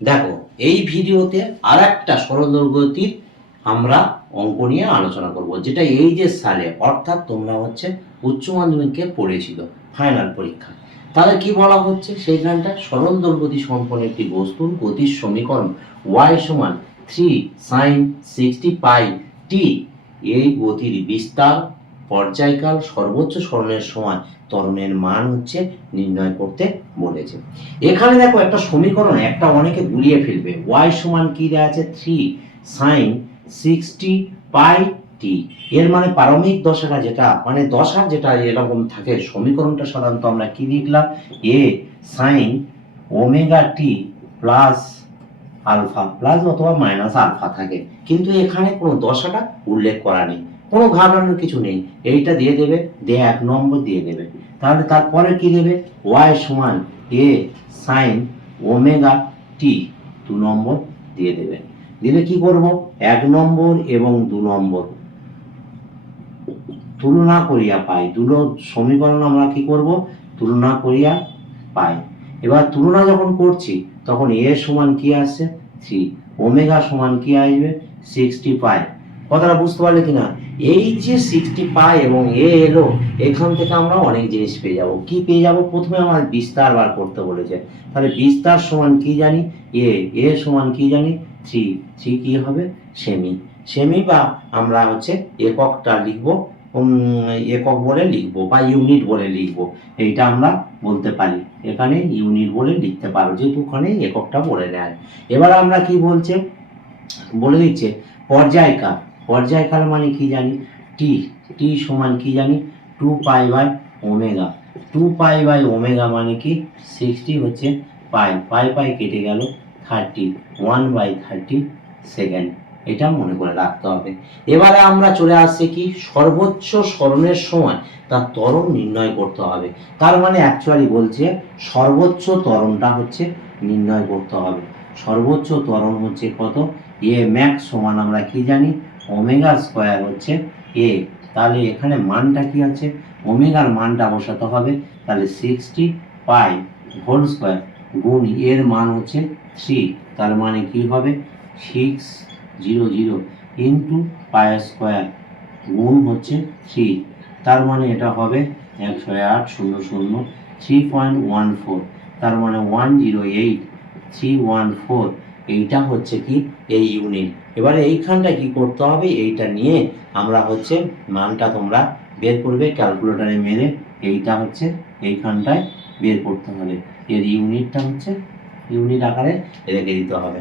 দেখো, এই ভিডিওতে আর একটা সরলদৈর্ঘ্যতির আমরা অঙ্ক নিয়ে আলোচনা করব, যেটা এই যে সালে অর্থাৎ তোমরা হচ্ছে উচ্চ মাধ্যমিকে পড়েছিল ফাইনাল পরীক্ষা। তাহলে কি বলা হচ্ছে সেইখানটা, সরলদৈর্ঘ্যতি সম্পন্ন একটি বস্তুর গতির সমীকরণ y সমান 3 sin 60πt, এই গতির বিস্তার, পর্যায়কাল, সর্বোচ্চ সরণের সময় ত্বরণের মান হচ্ছে নির্ণয় করতে বলেছে। এখানে দেখো একটা সমীকরণ, একটা অনেকে গুলিয়ে ফেলবে। y সমান কি দেওয়া আছে, 3 sin 60πt, এর মানে প্রারম্ভিক দশাটা যেটা, মানে দশার যেটা এরকম থাকে, সমীকরণটা সাধারণত আমরা কি লিখলাম, a sin omega T plus alpha plus অথবা মাইনাস আলফা থাকে, কিন্তু এখানে কোনো দশাটা উল্লেখ করা নেই, কোনো ঘাটানোর কিছু নেই। এইটা দিয়ে দেবে, দিয়ে 1 নম্বর দিয়ে দেবে। তাহলে তারপরে কি দেবে, y সমান a sin ওমেগা টি 2 নম্বর দিয়ে দেবে। দিলে কি করব, 1 নম্বর এবং 2 নম্বর তুলনা করিয়া পাই। দুটো সমীকরণ আমরা কি করব, তুলনা করিয়া পাই। এবার তুলনা যখন করছি তখন a সমান কি আসছে, 3, ওমেগা সমান কি আসবে, 60π। কথাটা বুঝতে পারলে কিনা? এই যে 60π এবং a এলো, এখান থেকে আমরা অনেক জিনিস পেয়ে যাব। কি পেয়ে যাব, প্রথমে আমার বিস্তার বার করতে বলেছে। তাহলে বিস্তার সমান কি জানি, a সমান কি জানি, 3 কি হবে, সেমি বা আমরা হচ্ছে এককটা লিখবো, একক বলে লিখবো বা ইউনিট বলে লিখবো, এইটা আমরা বলতে পারি। এখানে ইউনিট বলে লিখতে পারো, যেহেতু ওখানে এককটা বলে নেয়। এবার আমরা কি বলছে, বলে দিচ্ছে পর্যায়কাল। পর্যায়কাল মানে কি জানি, টি সমান কি জানি, 2π/ওমেগা। 2π/ওমেগা মানে কি, 60 হচ্ছে পাই কেটে গেল 30, 1/30 সেকেন্ড। এটা মনে করে রাখতে হবে। এবারে আমরা চলে আসছি কি, সর্বোচ্চ সরণের সময় তার ত্বরণ নির্ণয় করতে হবে। তার মানে অ্যাকচুয়ালি বলছে সর্বোচ্চ ত্বরণটা হচ্ছে নির্ণয় করতে হবে। সর্বোচ্চ ত্বরণ হচ্ছে কত, এ ম্যাক্স সমান আমরা কি জানি, ওমেগা স্কয়ার হচ্ছে এ। তাহলে এখানে মানটা কি আছে, ওমেগার মানটা বসাতে হবে। তাহলে 60π হোল স্কয়ার গুণ এর মান হচ্ছে 3, তার মানে কি হবে 600 ইন্টু পাই স্কয়ার গুণ হচ্ছে 3, তার মানে এটা হবে 108,000 3.14, তার মানে 108,314। এইটা হচ্ছে কি, এই ইউনিট। এবারে এইখানটা কি করতে হবে, এইটা নিয়ে আমরা হচ্ছে মানটা তোমরা বের করবে ক্যালকুলেটরে মেরে। এইটা হচ্ছে এইখানটায় বের করতে হবে, এর ইউনিটটা হচ্ছে ইউনিট আকারে রেখে দিতে হবে।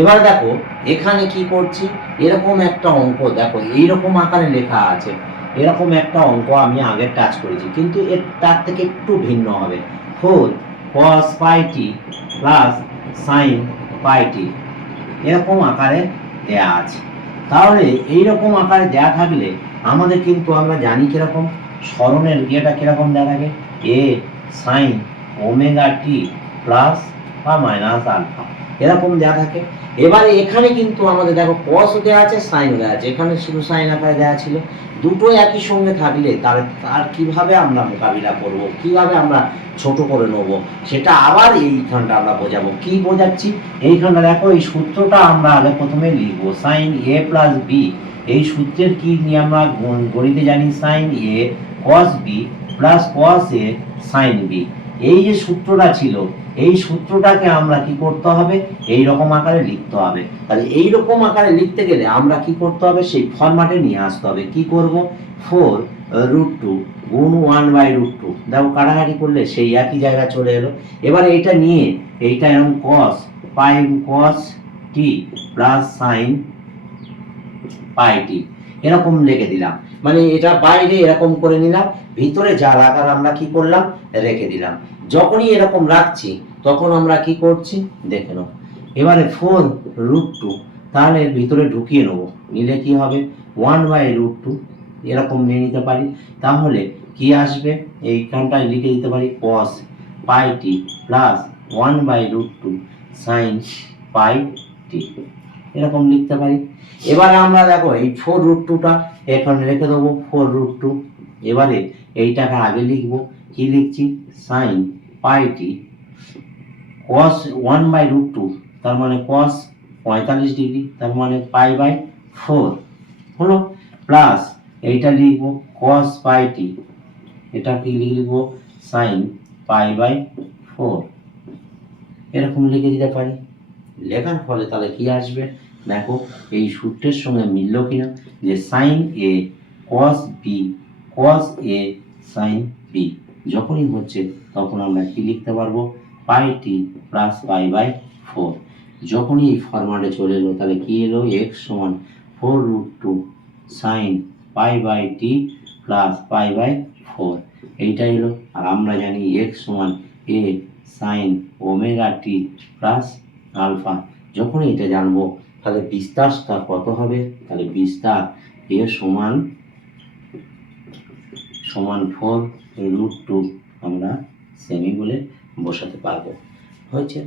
এবার দেখো এখানে কি করছি, এরকম একটা অঙ্ক দেখো, এইরকম আকারে লেখা আছে। এরকম একটা অঙ্ক আমি আগে টাচ করেছি, কিন্তু এর তার থেকে একটু ভিন্ন হবে। 4 cos πt plus sin πt, এরকম আকারে দেয়া আছে। তাহলে এইরকম আকারে দেয়া থাকলে আমাদের কিন্তু আমরা জানি কিরকম সরণের ইয়েটা কিরকম দেয়া থাকে, a sin omega T plus বা মাইনাস আলফা, এরকম দেয়া থাকে। এবারে এখানে কিন্তু আমাদের দেখো cos দেয়া আছে, sin দেয়া আছে, এখানে শুধু sin আকারে দেয়া ছিল। দুটো একই সঙ্গে থাকলে তার কিভাবে আমরা মোকাবিলা করব, কিভাবে আমরা ছোট করে নেব, সেটা আবার এইখানটা আমরা বোঝাবো। কি বোঝাচ্ছি, এইখানটা দেখো, এই সূত্রটা আমরা আগে প্রথমে লিখবো, sin a প্লাস b। এই সূত্রের কি নিয়ে আমরা গণিতে জানি, sin a cos b plus cos a sin b। এই যে সূত্রটা ছিল, এই সূত্রটাকে আমরা কি করতে হবে, এই রকম আকারে লিখতে হবে। তাহলে এই রকম আকারে লিখতে গেলে আমরা কি করতে হবে, সেই ফরম্যাটে নিয়ে আসতে হবে। কি করব, 4√2 গুণ 1/√2, দেখো কাটাকাটি করলে সেই একই জায়গা চলে এলো। এবার এইটা নিয়ে এইটা এরকম cos পাই cos t plus sin πt এরকম লিখে দিলাম। মানে এটা বাইরে এরকম করে নিলাম, ভিতরে যা রাখার আমরা কি করলাম, রেখে দিলাম। যখনই এরকম রাখছি তখন আমরা কি করছি দেখে নাও। এবারে 4√2 তাহলে এর ভিতরে ঢুকিয়ে নেবো, নিলে কি হবে 1/√2, এরকম নিয়ে নিতে পারি। তাহলে কি আসবে, এইখানটায় লিখে দিতে পারি cos πt plus 1/√2 sin πt, এরকম লিখতে পারি। এবারে আমরা দেখো এই 4√2টা এখানে রেখে দেবো 4√2। এবারে এইটাকে আগে লিখবো, কি লিখছি, sin পাই টি কস 1/√2, তার মানে কস 45 ডিগ্রি, তার মানে পাই/4 হলো, প্লাস এইটা লিখবো কস পাই টি, এটা কি লিখবো সাইন পাই/4, এরকম লিখে দিতে পারি। লেখার ফলে তাহলে কি আসবে দেখো, এই সূত্রের সঙ্গে মিলল কিনা, যে সাইন এ কস বি কস এ সাইন বি যখনই হচ্ছে তখন আমরা কি লিখতে পারবো, পাই টি প্লাস পাই/4। যখনই এই ফরম্যাটে চলে এলো তাহলে কি এলো, এক্স সমান 4√2 সাইন পাই/টি প্লাস পাই/4, এইটা এলো। আর আমরা জানি এক্স সমান এ sine omega T plus alpha. যখন এটা জানবো তাহলে বিস্তারটা কত হবে, তাহলে বিস্তার এ সমান 4√2 আমরা সেমি বলে বসাতে পারবো। হয়েছে।